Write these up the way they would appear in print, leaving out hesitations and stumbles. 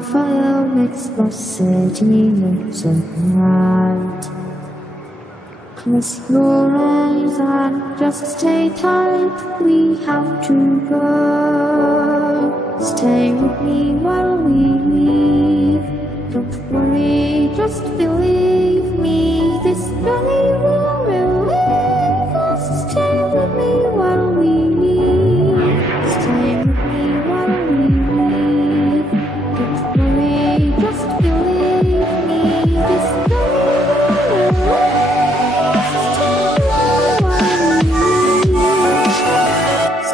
fire makes the city look so bright. Close your eyes and just stay tight. We have to go. Stay with me while we leave. Don't worry, just believe me. This journey will relieve us. Stay with me while we leave. Stay with me while we leave. Don't worry, just believe me. This journey will relieve us.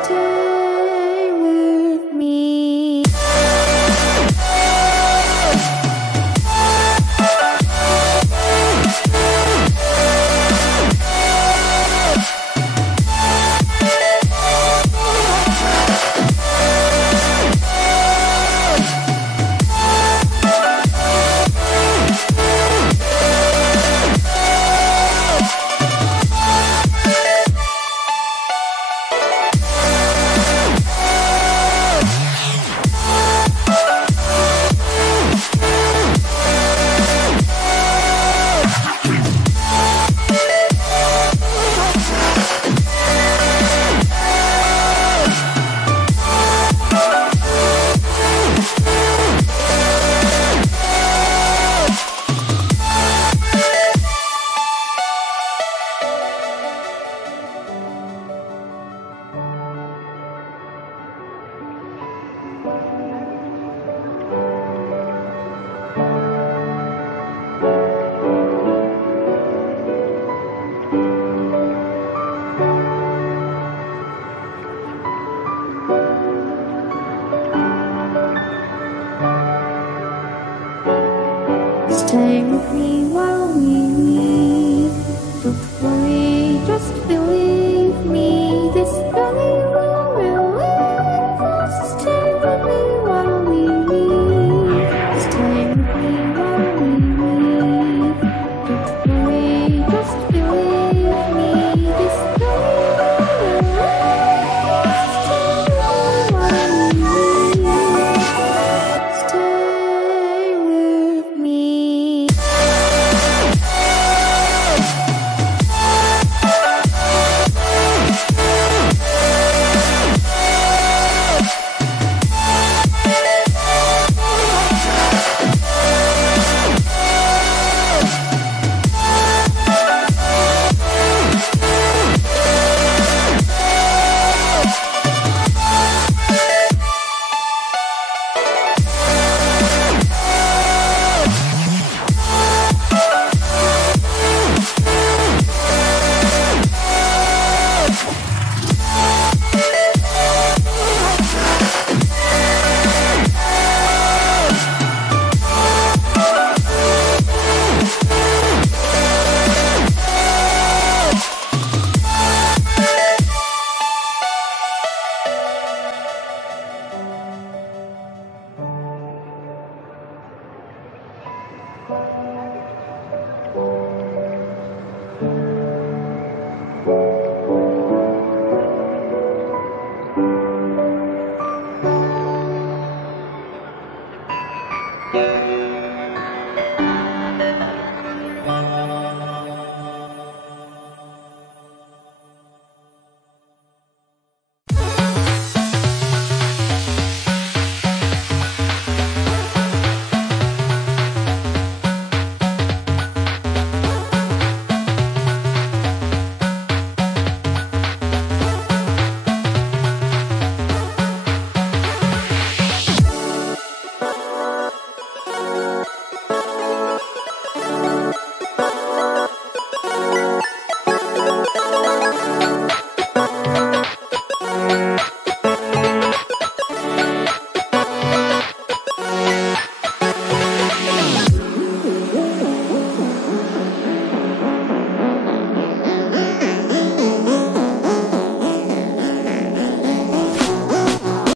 Stay with me. Stay with me while we leave. Don't worry, just believe me. This journey will relieve us. Stay with me while we leave. Stay with me while we leave. Don't worry, just believe me. This journey will relieve us. Stay with me while we leave. Stay with me.